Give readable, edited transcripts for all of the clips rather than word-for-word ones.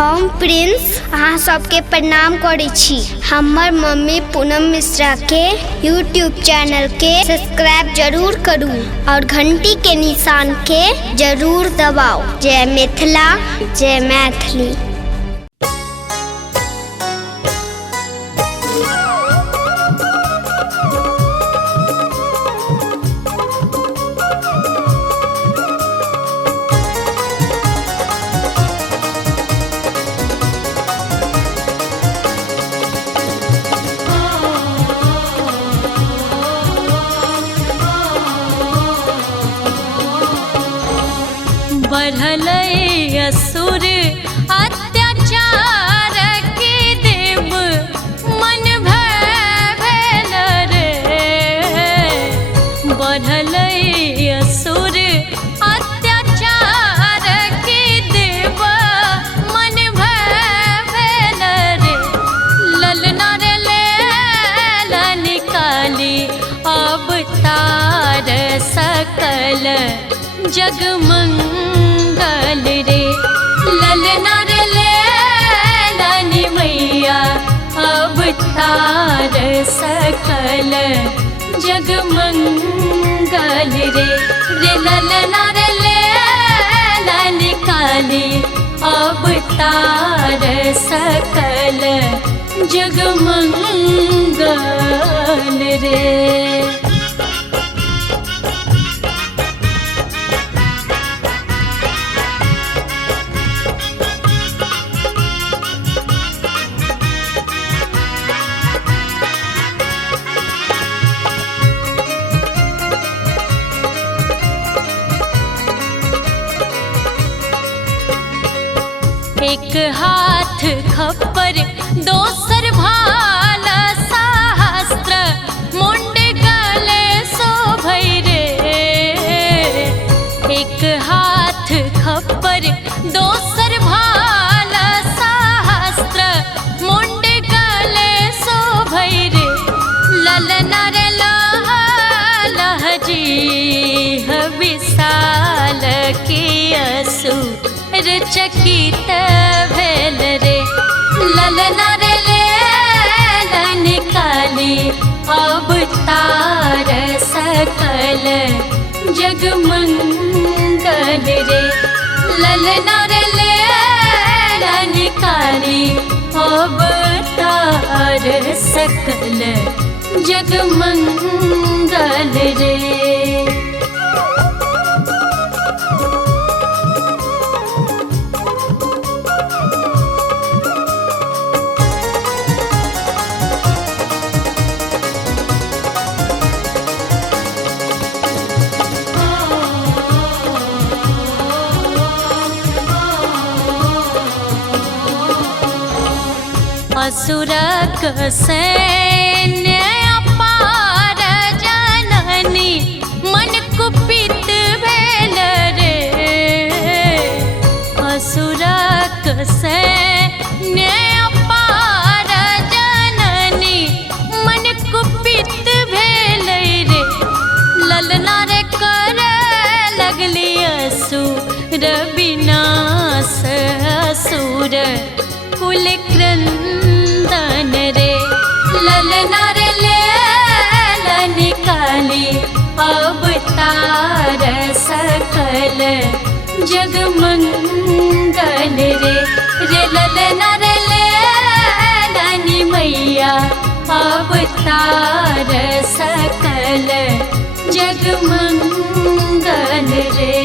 हम प्रिंस अहाँ सबके प्रणाम करै छी। हमर मम्मी पूनम मिश्रा के यूट्यूब चैनल के सब्सक्राइब जरूर करू और घंटी के निशान के जरूर दबाओ। जय मिथिला, जय मैथिली। बढ़ल असुर अत्याचार के देव मन भेल रे। बढ़ल असुर अत्याचार के देव मन भेल रे। ललना रे ले निकाली अवतार सकल जगमंगल रे। ललना रे लानी मैया अवतार सकल जगमंगल रे। रे ललना रे लानी काली अवतार सकल जगमंगल रे। एक हाथ खप्पर दोसर भाला शास्त्र मुंड गले शोभै रे। एक हाथ खप्पर दोसर भाला शास्त्र मुंड गले शोभै रे। ललना रे लहजी विशाल के असुर चकित भेल रे। ललना रे निकाली अवतार सकल जगमंगल रे। ललना रे निकाली अवतार सकल जगमंगल रे। असुरक सैन्य अपार जननी मन कुपित भेल रे। असुरक सैन्य अपार जननी मन कुपित भेल रे। ललना रे कर लगली असुर विनाश असुर कुल क्रंदन रे। ललना रे निकाली अवतार सकल जगमंगल रे। रे ललना रे लानी मैया अवतार सकल जगमंगल रे।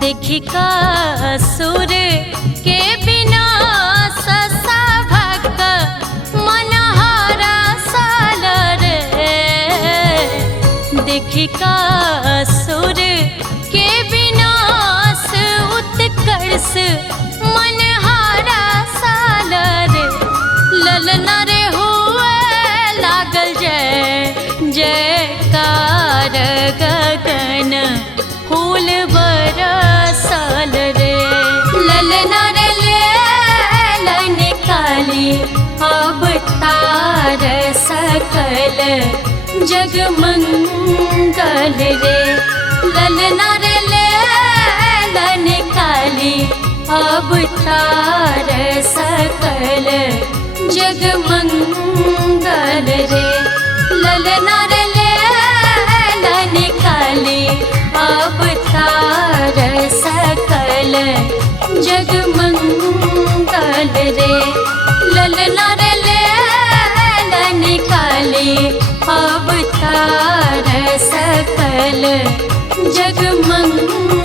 देखी का असुर के विनाश सभक मनहारा साल रे। देखी का असुर के विनाश उत्कर्ष मनहारा साल रे। ललना रे हुए लागल जय जय सकल जगमंगल रे। ललना रे लैलन काली अवतार सकल जगमंगल रे। ललना रे लैलन काली अवतार सकल जगमंगल रे। ललना रे लैलन काली अवतार सकल जगमंगल